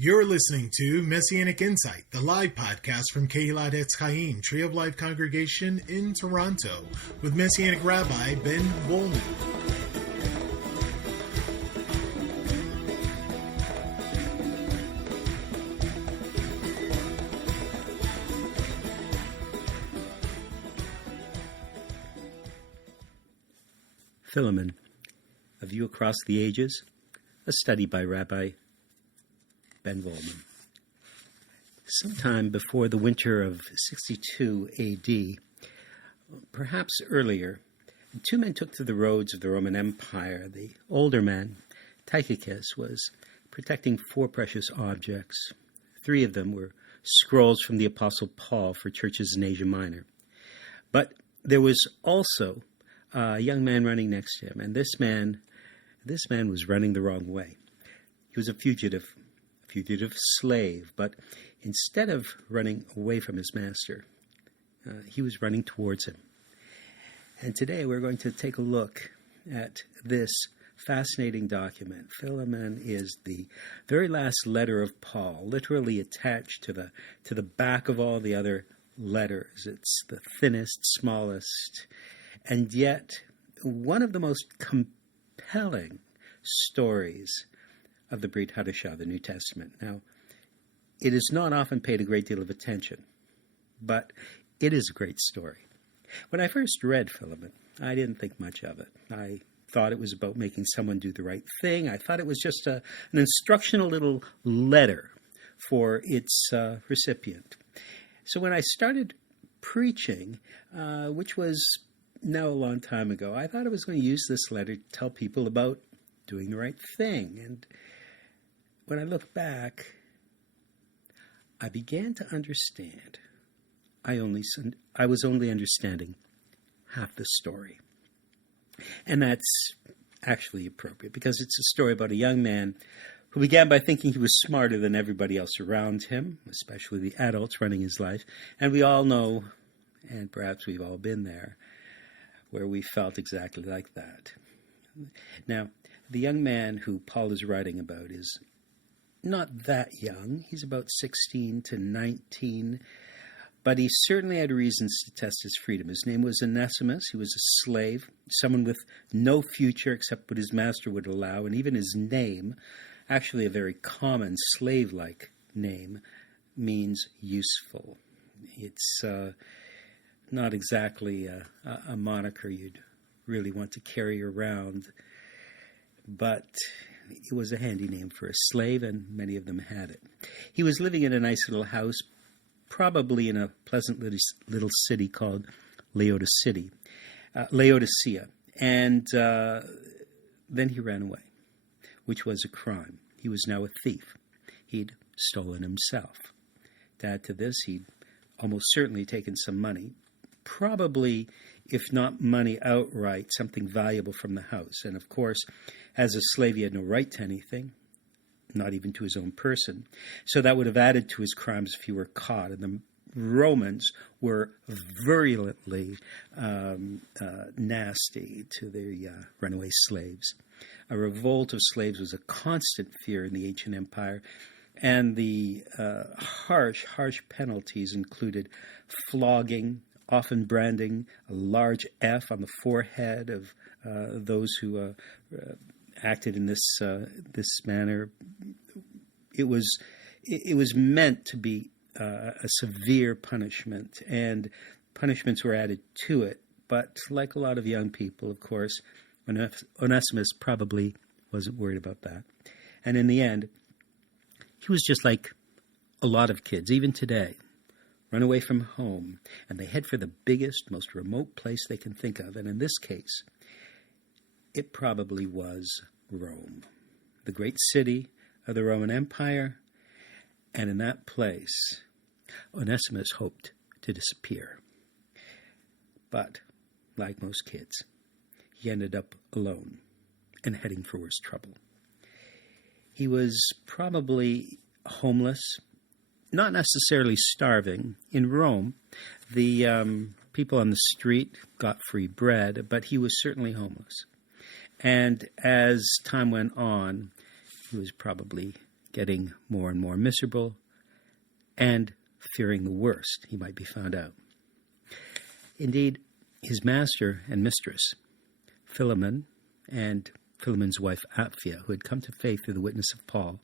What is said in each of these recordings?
You're listening to Messianic Insight, the live podcast from Kehilat Etz Chaim, Tree of Life Congregation in Toronto, with Messianic Rabbi Ben Volman. Philemon, A View Across the Ages, a study by Rabbi Ben Volman. Sometime before the winter of 62 A.D., perhaps earlier, two men took to the roads of the Roman Empire. The older man, Tychicus, was protecting four precious objects. Three of them were scrolls from the Apostle Paul for churches in Asia Minor. But there was also a young man running next to him, and this man was running the wrong way. He was a fugitive slave, but instead of running away from his master, he was running towards him. And today we're going to take a look at this fascinating document. Philemon is the very last letter of Paul, literally attached to the back of all the other letters. It's the thinnest, smallest, and yet one of the most compelling stories of the Brit Hadashah, the New Testament. Now, it is not often paid a great deal of attention, but it is a great story. When I first read Philemon, I didn't think much of it. I thought it was about making someone do the right thing. I thought it was just an instructional little letter for its recipient. So when I started preaching, which was now a long time ago, I thought I was going to use this letter to tell people about doing the right thing. And when I look back, I began to understand. I was only understanding half the story. And that's actually appropriate because it's a story about a young man who began by thinking he was smarter than everybody else around him, especially the adults running his life. And we all know, and perhaps we've all been there, where we felt exactly like that. Now, the young man who Paul is writing about is not that young. He's about 16 to 19, but he certainly had reasons to test his freedom. His name was Onesimus. He was a slave, someone with no future except what his master would allow, and even his name, actually a very common slave-like name, means useful. It's not exactly a moniker you'd really want to carry around, but it was a handy name for a slave, and many of them had it. He was living in a nice little house, probably in a pleasant little city called Laodicea. And then he ran away, which was a crime. He was now a thief. He'd stolen himself. To add to this, he'd almost certainly taken some money, probably, if not money outright, something valuable from the house. And of course, as a slave, he had no right to anything, not even to his own person. So that would have added to his crimes if he were caught. And the Romans were virulently nasty to their runaway slaves. A revolt of slaves was a constant fear in the ancient empire. And the harsh penalties included flogging, often branding a large F on the forehead of those who acted in this manner. It was meant to be a severe punishment, and punishments were added to it. But like a lot of young people, of course, Onesimus probably wasn't worried about that. And in the end, he was just like a lot of kids, even today. Run away from home, and they head for the biggest, most remote place they can think of. And in this case, it probably was Rome, the great city of the Roman Empire. And in that place, Onesimus hoped to disappear. But, like most kids, he ended up alone and heading for worse trouble. He was probably homeless, not necessarily starving. In Rome, the people on the street got free bread, but he was certainly homeless. And as time went on, he was probably getting more and more miserable, and fearing the worst, he might be found out. Indeed, his master and mistress, Philemon, and Philemon's wife Apphia, who had come to faith through the witness of Paul,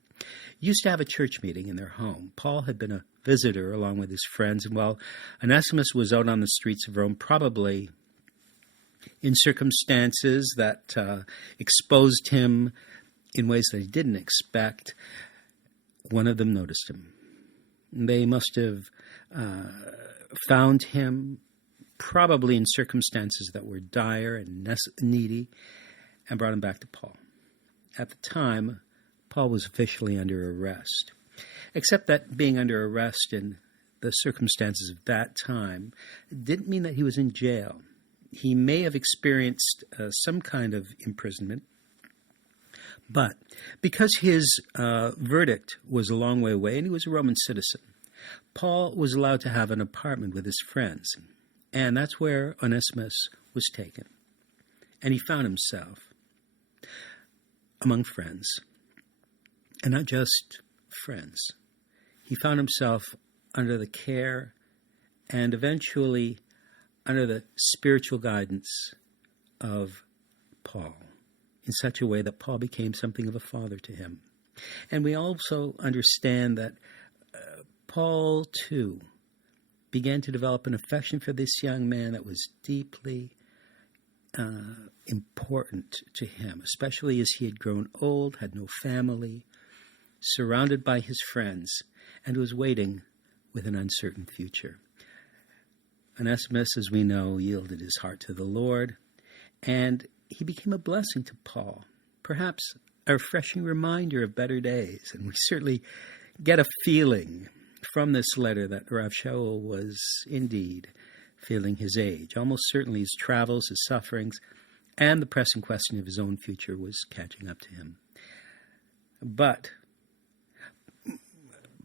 used to have a church meeting in their home. Paul had been a visitor along with his friends, and while Onesimus was out on the streets of Rome, probably in circumstances that exposed him in ways that he didn't expect, one of them noticed him. They must have found him probably in circumstances that were dire and needy, and brought him back to Paul. At the time, Paul was officially under arrest, except that being under arrest in the circumstances of that time didn't mean that he was in jail. He may have experienced some kind of imprisonment, but because his verdict was a long way away and he was a Roman citizen, Paul was allowed to have an apartment with his friends, and that's where Onesimus was taken. And he found himself among friends, and not just friends. He found himself under the care and eventually under the spiritual guidance of Paul, in such a way that Paul became something of a father to him. And we also understand that Paul, too, began to develop an affection for this young man that was deeply important to him, especially as he had grown old, had no family, surrounded by his friends, and was waiting with an uncertain future. Onesimus, as we know, yielded his heart to the Lord, and he became a blessing to Paul, perhaps a refreshing reminder of better days. And we certainly get a feeling from this letter that Rav Shaul was indeed feeling his age. Almost certainly his travels, his sufferings, and the pressing question of his own future was catching up to him. But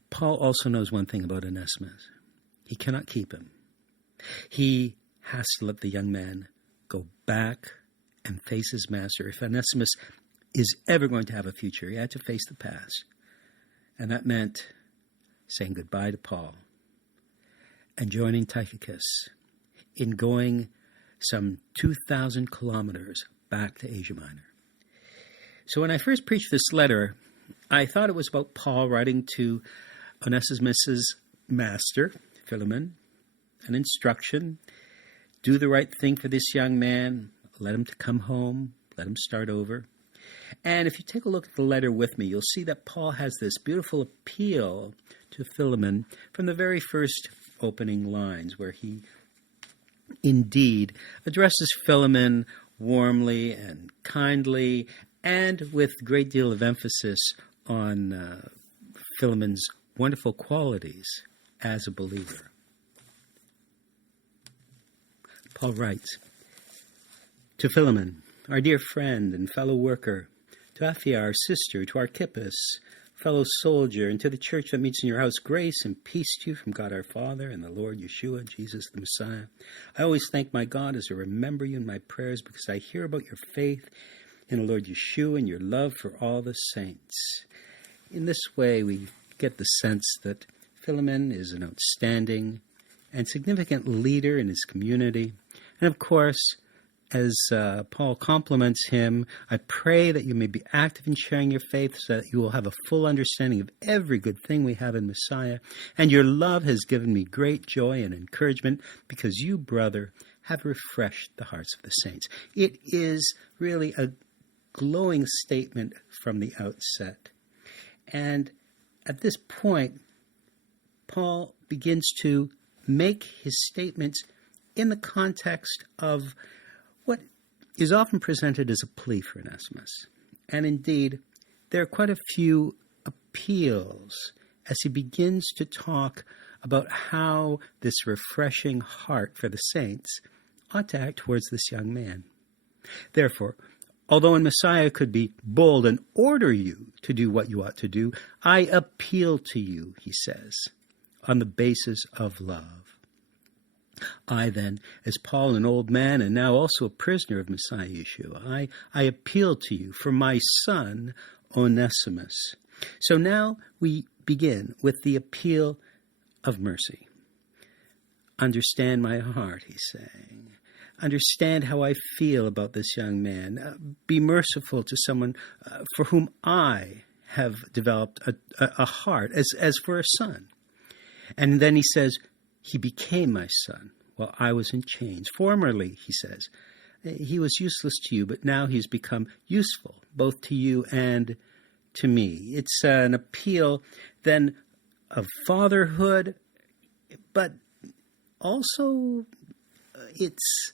Paul also knows one thing about Onesimus. He cannot keep him. He has to let the young man go back and face his master. If Onesimus is ever going to have a future, he had to face the past. And that meant saying goodbye to Paul and joining Tychicus in going some 2,000 kilometers back to Asia Minor. So when I first preached this letter, I thought it was about Paul writing to Onesimus's master, Philemon, an instruction: do the right thing for this young man, let him to come home, let him start over. And if you take a look at the letter with me, you'll see that Paul has this beautiful appeal to Philemon from the very first opening lines, where he indeed addresses Philemon warmly and kindly, and with a great deal of emphasis on Philemon's wonderful qualities as a believer. Paul writes, to Philemon, our dear friend and fellow worker, to Apphia, our sister, to Archippus, fellow soldier, and to the church that meets in your house, grace and peace to you from God our Father and the Lord Yeshua, Jesus the Messiah. I always thank my God as I remember you in my prayers, because I hear about your faith in the Lord Yeshua and your love for all the saints. In this way, we get the sense that Philemon is an outstanding and significant leader in his community. And of course, as Paul compliments him, I pray that you may be active in sharing your faith, so that you will have a full understanding of every good thing we have in Messiah. And your love has given me great joy and encouragement, because you, brother, have refreshed the hearts of the saints. It is really a glowing statement from the outset. And at this point, Paul begins to make his statements in the context of what is often presented as a plea for Onesimus. And indeed, there are quite a few appeals as he begins to talk about how this refreshing heart for the saints ought to act towards this young man. Therefore, although in Messiah could be bold and order you to do what you ought to do, I appeal to you, he says, on the basis of love. I then, as Paul, an old man and now also a prisoner of Messiah Yeshua, I appeal to you for my son, Onesimus, So now we begin with the appeal of mercy. Understand my heart, he's saying. Understand how I feel about this young man. Be merciful to someone for whom I have developed a heart, as for a son. And then he says, he became my son while I was in chains. Formerly, he says, he was useless to you, but now he's become useful, both to you and to me. It's an appeal then of fatherhood, but also it's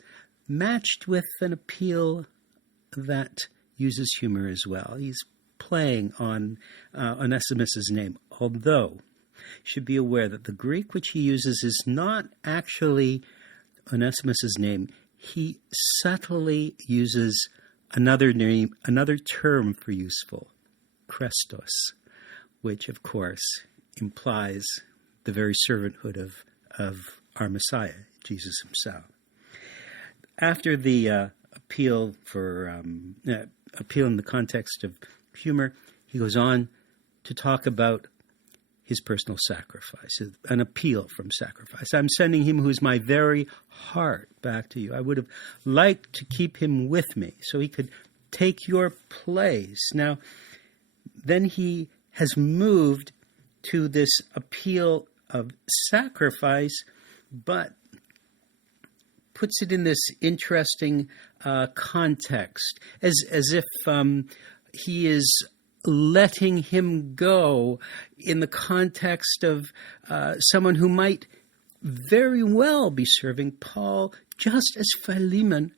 matched with an appeal that uses humor as well. He's playing on Onesimus's name, although you should be aware that the Greek which he uses is not actually Onesimus's name. He subtly uses another name, another term for useful, Christos, which of course implies the very servanthood of our Messiah, Jesus himself. After the appeal in the context of humor, he goes on to talk about his personal sacrifice, an appeal from sacrifice. I'm sending him who is my very heart back to you. I would have liked to keep him with me so he could take your place. Now, then he has moved to this appeal of sacrifice, but puts it in this interesting context, as if he is letting him go in the context of someone who might very well be serving Paul, just as Philemon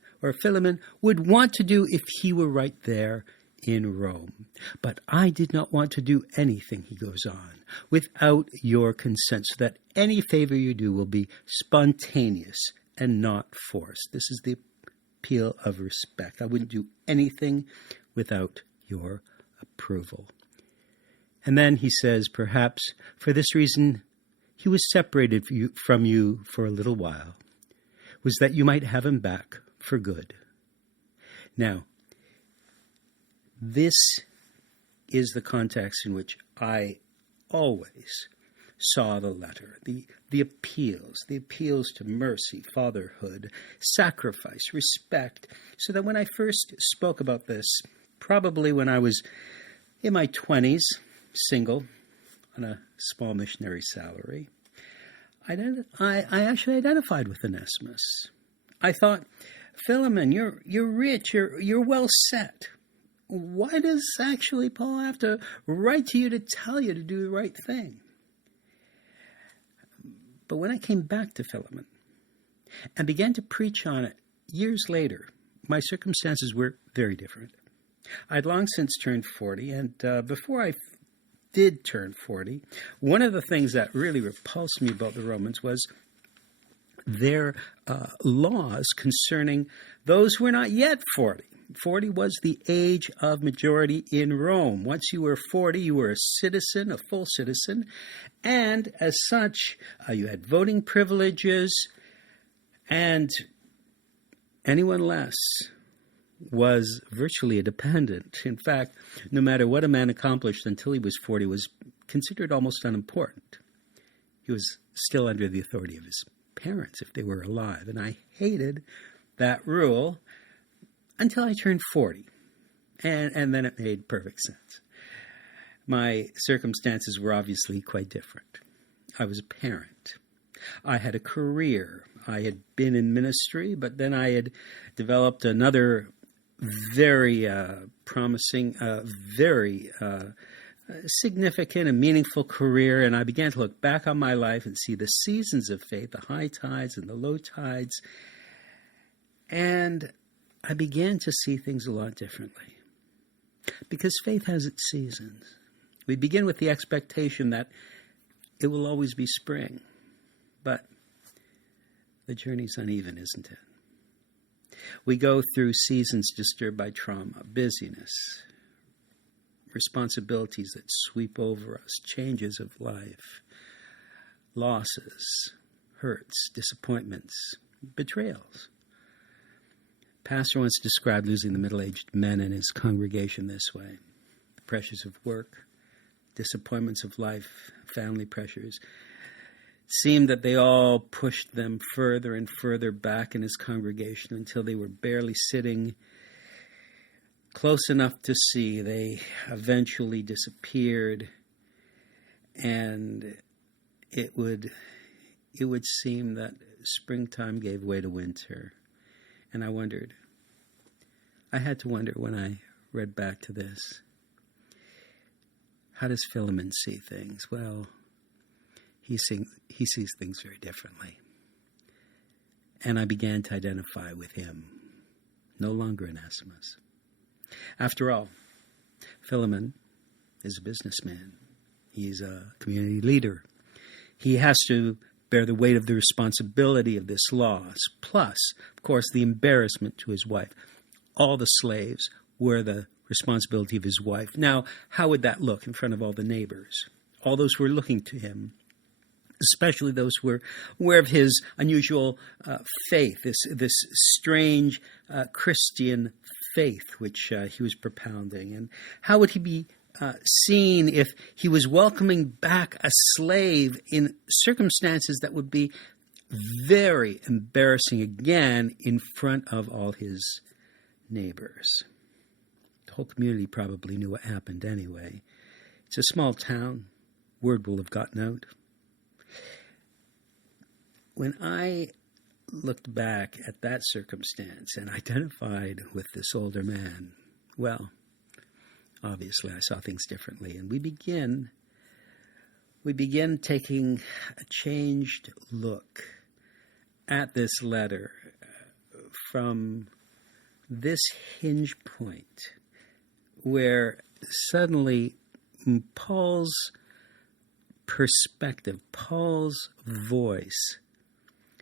would want to do if he were right there in Rome. But I did not want to do anything, he goes on, without your consent, so that any favor you do will be spontaneous and not forced. This is the appeal of respect. I wouldn't do anything without your approval. And then he says, perhaps for this reason he was separated from you for a little while, was that you might have him back for good. Now, this is the context in which I always saw the letter, the appeals to mercy, fatherhood, sacrifice, respect, so that when I first spoke about this, probably when I was in my 20s, single, on a small missionary salary, I actually identified with Onesimus. I thought, Philemon, you're rich, you're well set. Why does actually Paul have to write to you to tell you to do the right thing? But when I came back to Philemon and began to preach on it years later, my circumstances were very different. I'd long since turned 40, and before I did turn 40, one of the things that really repulsed me about the Romans was their laws concerning those who were not yet 40. 40 was the age of majority in Rome. Once you were 40, you were a citizen, a full citizen, and as such, you had voting privileges, and anyone less was virtually a dependent. In fact, no matter what a man accomplished until he was 40 was considered almost unimportant. He was still under the authority of his parents if they were alive, and I hated that rule until I turned 40, and then it made perfect sense. My circumstances were obviously quite different. I was a parent. I had a career. I had been in ministry, but then I had developed another very promising, very significant and meaningful career, and I began to look back on my life and see the seasons of faith, the high tides and the low tides, and I began to see things a lot differently. Because faith has its seasons. We begin with the expectation that it will always be spring, but the journey's uneven, isn't it? We go through seasons disturbed by trauma, busyness, responsibilities that sweep over us, changes of life, losses, hurts, disappointments, betrayals. Pastor once described losing the middle-aged men in his congregation this way: the pressures of work, disappointments of life, family pressures, seemed that they all pushed them further and further back in his congregation until they were barely sitting close enough to see. They eventually disappeared, and it would seem that springtime gave way to winter. And I had to wonder when I read back to this, how does Philemon see things? Well, he sees things very differently. And I began to identify with him, no longer Onesimus. After all, Philemon is a businessman. He's a community leader. He has to bear the weight of the responsibility of this loss, plus, of course, the embarrassment to his wife. All the slaves were the responsibility of his wife. Now, how would that look in front of all the neighbors? All those who were looking to him, especially those who were aware of his unusual faith, this strange Christian faith which he was propounding. And how would he be seen if he was welcoming back a slave in circumstances that would be very embarrassing again in front of all his neighbors? The whole community probably knew what happened anyway. It's a small town. Word will have gotten out. When I looked back at that circumstance and identified with this older man, well, obviously I saw things differently. And we begin taking a changed look at this letter from this hinge point where suddenly Paul's perspective, Paul's voice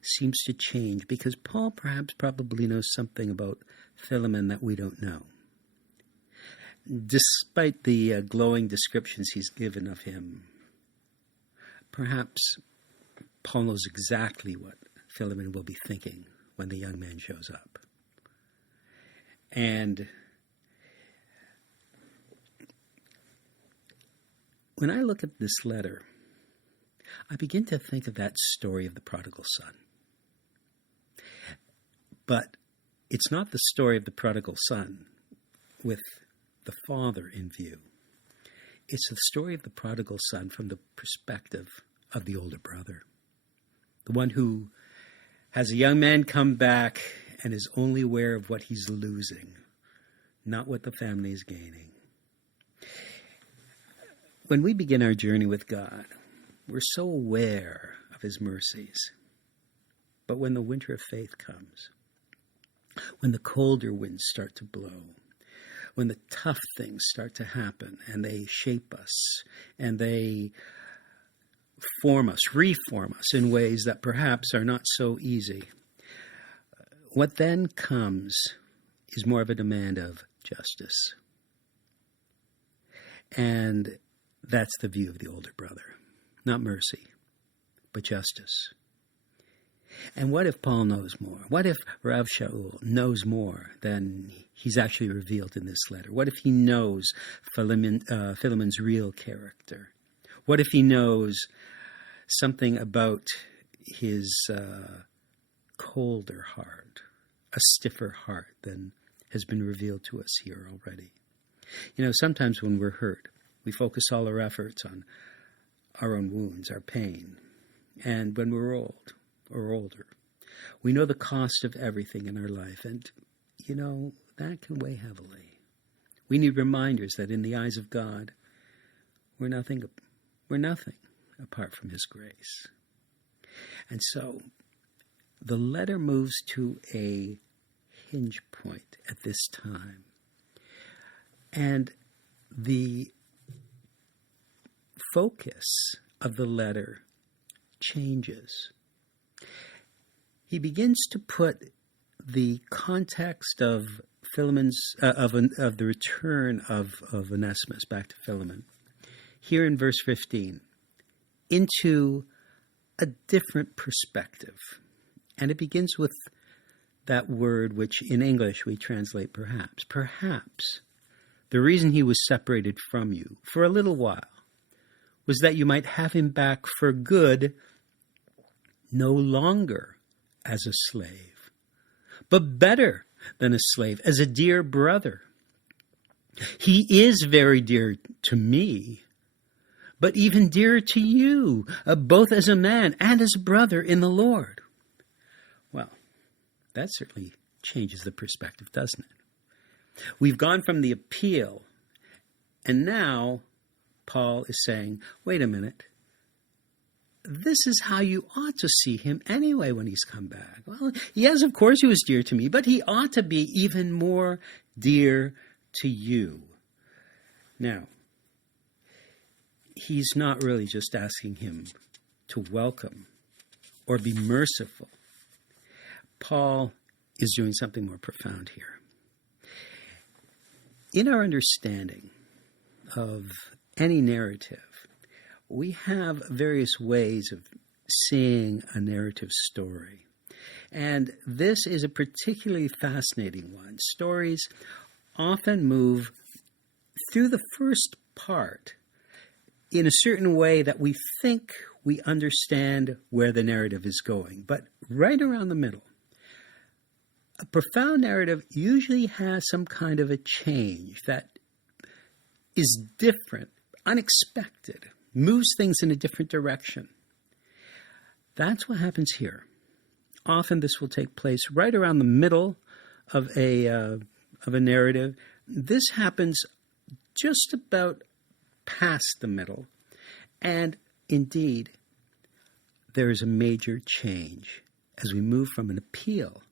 seems to change, because Paul probably knows something about Philemon that we don't know. Despite the glowing descriptions he's given of him, perhaps Paul knows exactly what Philemon will be thinking when the young man shows up. And when I look at this letter, I begin to think of that story of the prodigal son. But it's not the story of the prodigal son with the father in view. It's the story of the prodigal son from the perspective of the older brother, the one who has a young man come back and is only aware of what he's losing, not what the family is gaining. When we begin our journey with God, we're so aware of his mercies. But when the winter of faith comes, when the colder winds start to blow, when the tough things start to happen and they shape us and they form us, reform us in ways that perhaps are not so easy, what then comes is more of a demand of justice. And that's the view of the older brother. Not mercy, but justice. And what if Paul knows more? What if Rav Shaul knows more than he's actually revealed in this letter? What if he knows Philemon's real character? What if he knows something about his colder heart, a stiffer heart than has been revealed to us here already? You know, sometimes when we're hurt, we focus all our efforts on our own wounds, our pain. And when we're old or older, we know the cost of everything in our life. And, you know, that can weigh heavily. We need reminders that in the eyes of God, we're nothing apart from his grace. And so the letter moves to a hinge point at this time. And the focus of the letter changes. He begins to put the context of Philemon's of the return of Onesimus back to Philemon here in verse 15 into a different perspective. And it begins with that word which in English we translate perhaps. Perhaps the reason he was separated from you for a little while was that you might have him back for good, no longer as a slave, but better than a slave, as a dear brother. He is very dear to me, but even dearer to you, both as a man and as a brother in the Lord. Well, that certainly changes the perspective, doesn't it? We've gone from the appeal, and now Paul is saying, wait a minute, this is how you ought to see him anyway when he's come back. Well, yes, of course he was dear to me, but he ought to be even more dear to you. Now, he's not really just asking him to welcome or be merciful. Paul is doing something more profound here. In our understanding of any narrative, we have various ways of seeing a narrative story. And this is a particularly fascinating one. Stories often move through the first part in a certain way that we think we understand where the narrative is going. But right around the middle, a profound narrative usually has some kind of a change that is different, unexpected, moves things in a different direction. That's what happens here. Often this will take place right around the middle of a narrative. This happens just about past the middle. And indeed, there is a major change as we move from an appeal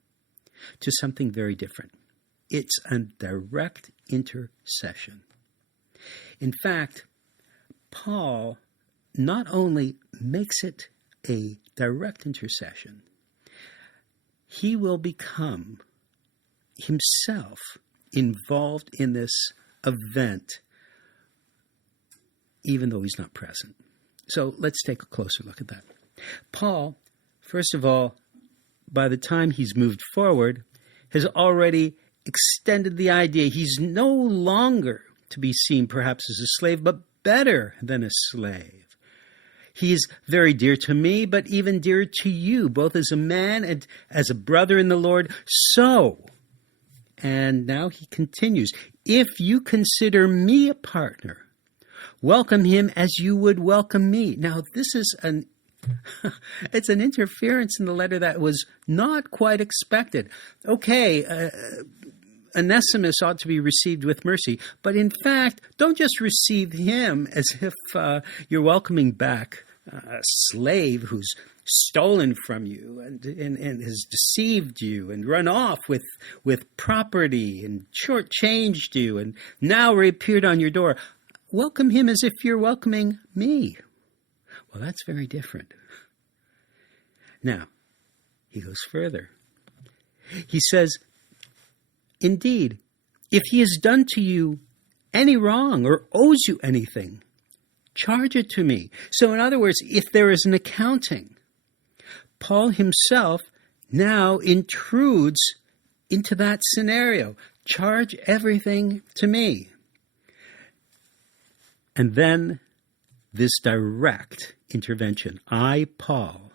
to something very different. It's a direct intercession. In fact, Paul not only makes it a direct intercession, he will become himself involved in this event, even though he's not present. So let's take a closer look at that. Paul, first of all, by the time he's moved forward, has already extended the idea he's no longer to be seen perhaps as a slave, but better than a slave. He's very dear to me, but even dearer to you, both as a man and as a brother in the Lord. So, and now he continues, if you consider me a partner, welcome him as you would welcome me. Now, this is it's an interference in the letter that was not quite expected. Okay, Onesimus ought to be received with mercy, but in fact, don't just receive him as if you're welcoming back a slave who's stolen from you and has deceived you and run off with property and shortchanged you and now reappeared on your door. Welcome him as if you're welcoming me. Well, that's very different. Now, he goes further. He says, indeed, if he has done to you any wrong or owes you anything, charge it to me. So in other words, if there is an accounting, Paul himself now intrudes into that scenario. Charge everything to me. And then this direct intervention. I, Paul,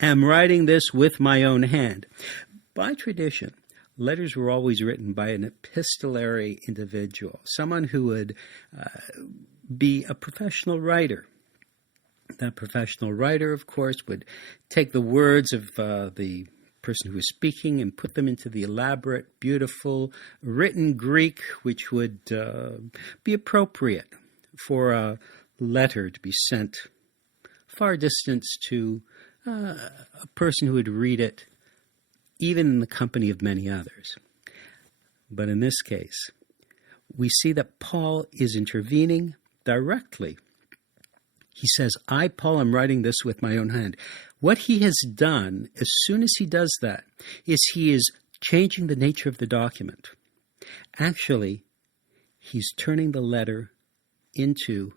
am writing this with my own hand. By tradition, letters were always written by an epistolary individual, someone who would be a professional writer. That professional writer, of course, would take the words of the person who was speaking and put them into the elaborate, beautiful, written Greek, which would be appropriate for a letter to be sent far distance to a person who would read it, even in the company of many others. But in this case, we see that Paul is intervening directly. He says, I, Paul, am writing this with my own hand. What he has done, as soon as he does that, is he is changing the nature of the document. Actually, he's turning the letter into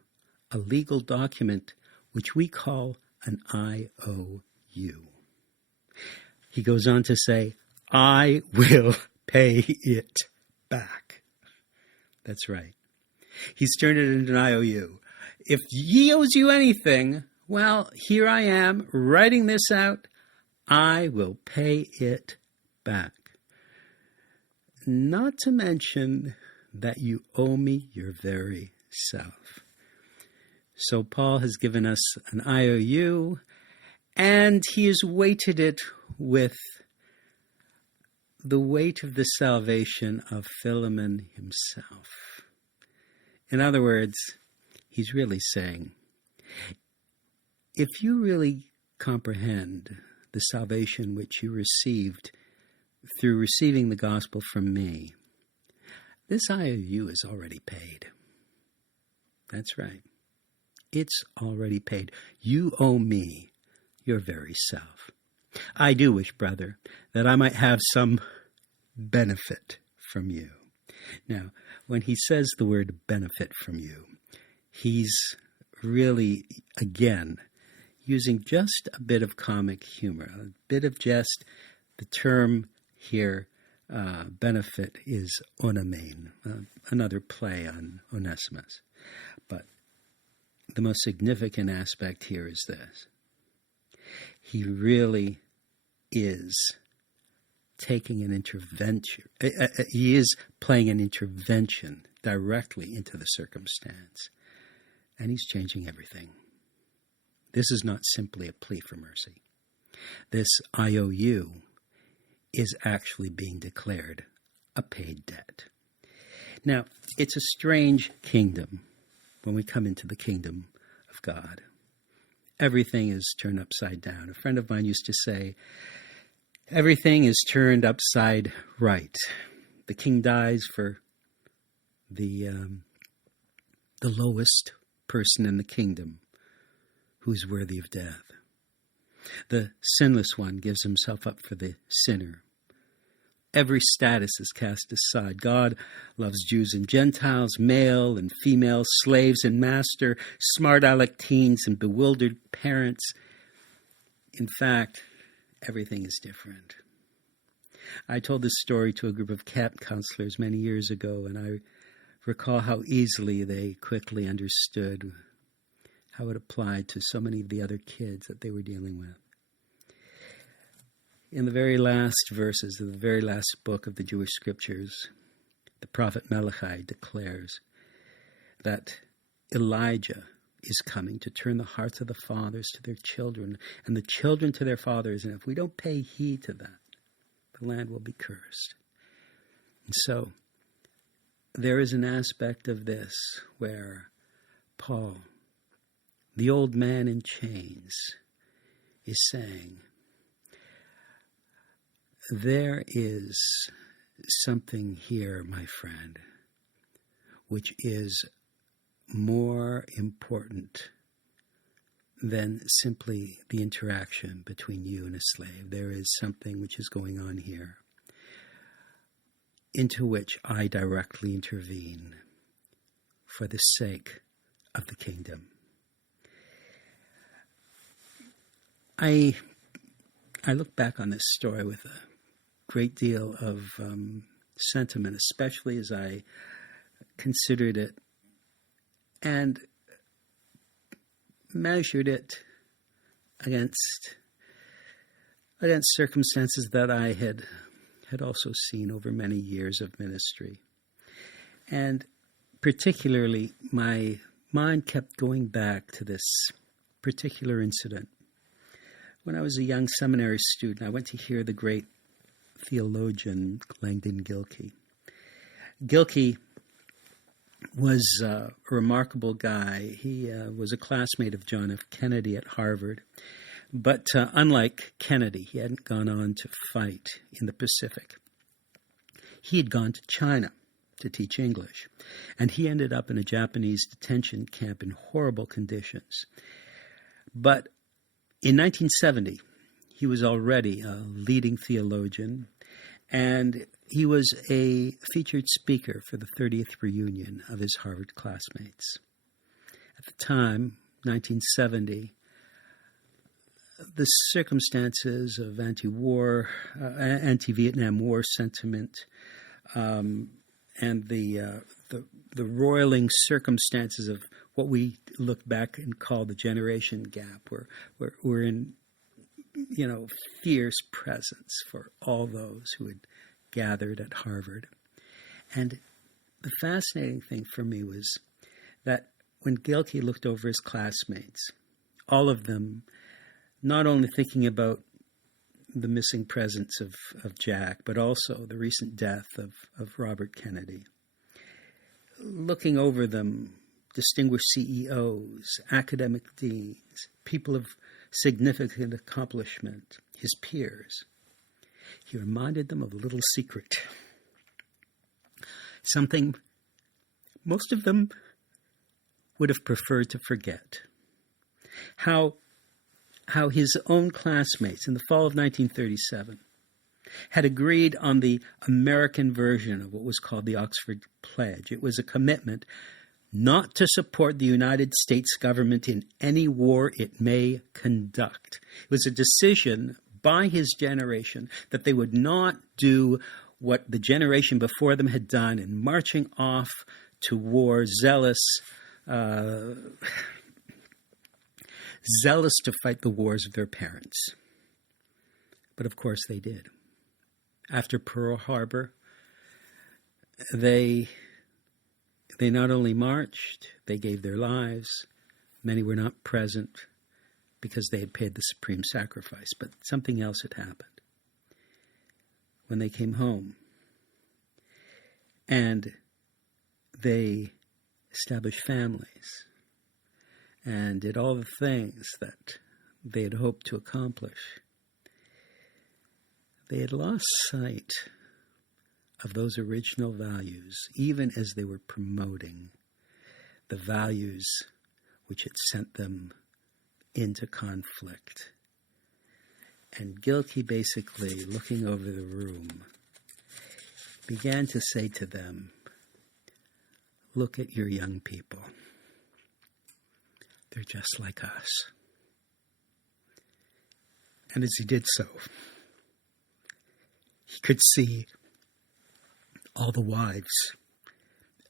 a legal document, which we call an IOU. He goes on to say, I will pay it back. That's right. He's turned it into an IOU. if he owes you anything, well, here I am writing this out. I will pay it back. Not to mention that you owe me your very self. So Paul has given us an IOU, and he has weighted it with the weight of the salvation of Philemon himself. In other words, he's really saying, if you really comprehend the salvation which you received through receiving the gospel from me, this IOU is already paid. That's right. It's already paid. You owe me your very self. I do wish, brother, that I might have some benefit from you. Now, when he says the word benefit from you, he's really, again, using just a bit of comic humor, a bit of just the term here, benefit is onamein, another play on Onesimus. But the most significant aspect here is this. He really is taking an intervention. He is playing an intervention directly into the circumstance. And he's changing everything. This is not simply a plea for mercy. This IOU is actually being declared a paid debt. Now, it's a strange kingdom when we come into the kingdom of God. Everything is turned upside down. A friend of mine used to say, everything is turned upside right. The king dies for the lowest person in the kingdom who's worthy of death. The sinless one gives himself up for the sinner. Every status is cast aside. God loves Jews and Gentiles, male and female, slaves and master, smart aleck teens and bewildered parents. In fact, everything is different. I told this story to a group of camp counselors many years ago, and I recall how easily they quickly understood how it applied to so many of the other kids that they were dealing with. In the very last verses of the very last book of the Jewish scriptures, the prophet Malachi declares that Elijah is coming to turn the hearts of the fathers to their children and the children to their fathers. And if we don't pay heed to that, the land will be cursed. And so there is an aspect of this where Paul, the old man in chains, is saying, there is something here, my friend, which is more important than simply the interaction between you and a slave. There is something which is going on here into which I directly intervene for the sake of the kingdom. I look back on this story with a great deal of sentiment, especially as I considered it and measured it against circumstances that I had also seen over many years of ministry. And particularly, my mind kept going back to this particular incident. When I was a young seminary student, I went to hear the great theologian Langdon Gilkey. Gilkey was a remarkable guy. He was a classmate of John F. Kennedy at Harvard. But unlike Kennedy, he hadn't gone on to fight in the Pacific. He had gone to China to teach English, and he ended up in a Japanese detention camp in horrible conditions. But in 1970, he was already a leading theologian, and he was a featured speaker for the 30th reunion of his Harvard classmates. At the time, 1970, the circumstances of anti-Vietnam War sentiment and the the roiling circumstances of what we look back and call the generation gap. We're in, fierce presence for all those who had gathered at Harvard. And the fascinating thing for me was that when Gilkey looked over his classmates, all of them not only thinking about the missing presence of Jack, but also the recent death of Robert Kennedy. Looking over them, distinguished CEOs, academic deans, people of significant accomplishment, his peers, he reminded them of a little secret. Something most of them would have preferred to forget. How his own classmates in the fall of 1937 had agreed on the American version of what was called the Oxford Pledge. It was a commitment not to support the United States government in any war it may conduct. It was a decision by his generation that they would not do what the generation before them had done in marching off to war, zealous to fight the wars of their parents. But of course they did. After Pearl Harbor, they not only marched, they gave their lives. Many were not present because they had paid the supreme sacrifice, but something else had happened. When they came home and they established families and did all the things that they had hoped to accomplish, they had lost sight of those original values, even as they were promoting the values which had sent them into conflict. And Gilkey, basically looking over the room, began to say to them, "Look at your young people. They're just like us." And as he did so, he could see all the wives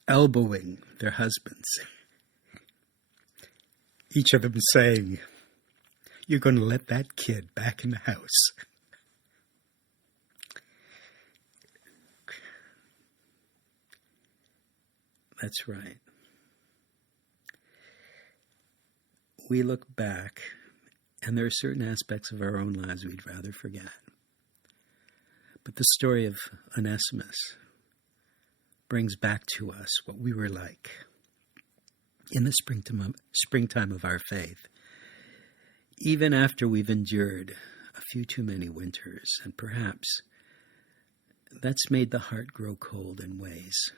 elbowing their husbands, each of them saying, "You're going to let that kid back in the house." That's right. We look back, and there are certain aspects of our own lives we'd rather forget. But the story of Onesimus brings back to us what we were like in the springtime of our faith, even after we've endured a few too many winters, and perhaps that's made the heart grow cold in ways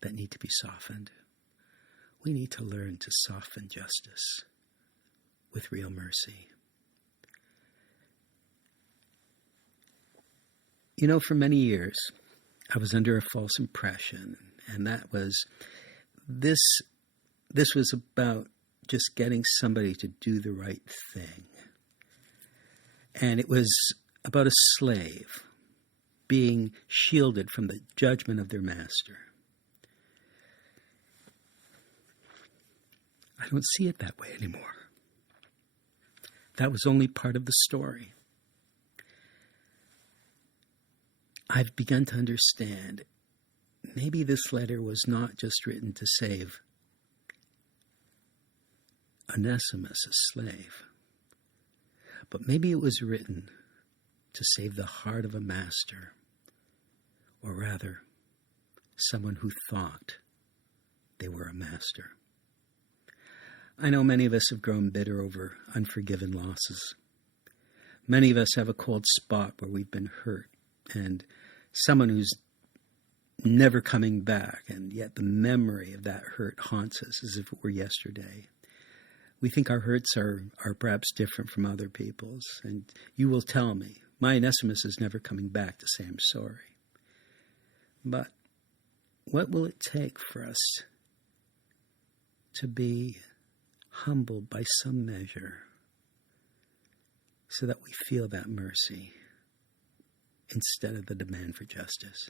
that need to be softened. We need to learn to soften justice with real mercy. For many years, I was under a false impression, and that was this was about just getting somebody to do the right thing. And it was about a slave being shielded from the judgment of their master. I don't see it that way anymore. That was only part of the story. I've begun to understand maybe this letter was not just written to save Onesimus, a slave, but maybe it was written to save the heart of a master, or rather, someone who thought they were a master. I know many of us have grown bitter over unforgiven losses. Many of us have a cold spot where we've been hurt, and someone who's never coming back, and yet the memory of that hurt haunts us as if it were yesterday. We think our hurts are perhaps different from other people's, and you will tell me, my Onesimus is never coming back to say I'm sorry. But what will it take for us to be humbled by some measure so that we feel that mercy instead of the demand for justice?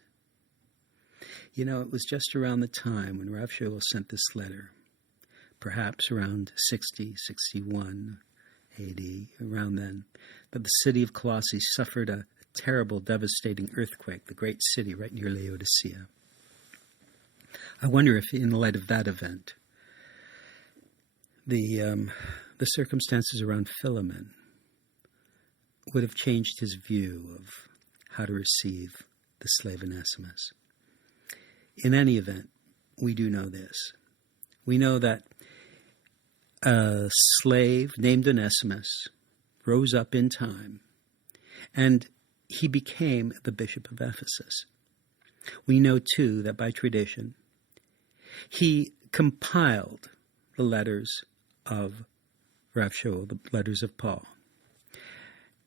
You know, it was just around the time when Rav Shaul sent this letter, perhaps around 60, 61 AD, around then, that the city of Colossae suffered a terrible, devastating earthquake, the great city right near Laodicea. I wonder if, in light of that event, the circumstances around Philemon would have changed his view of how to receive the slave Onesimus. In any event, we do know this. We know that a slave named Onesimus rose up in time, and he became the bishop of Ephesus. We know, too, that by tradition, he compiled the letters of Rav Shaul, the letters of Paul.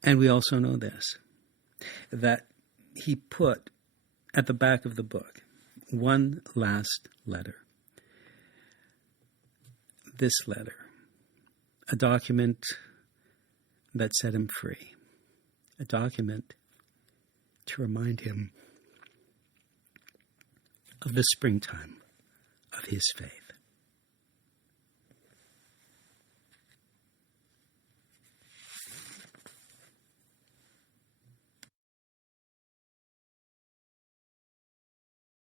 And we also know this, that he put at the back of the book one last letter. This letter, a document that set him free, a document to remind him of the springtime of his faith.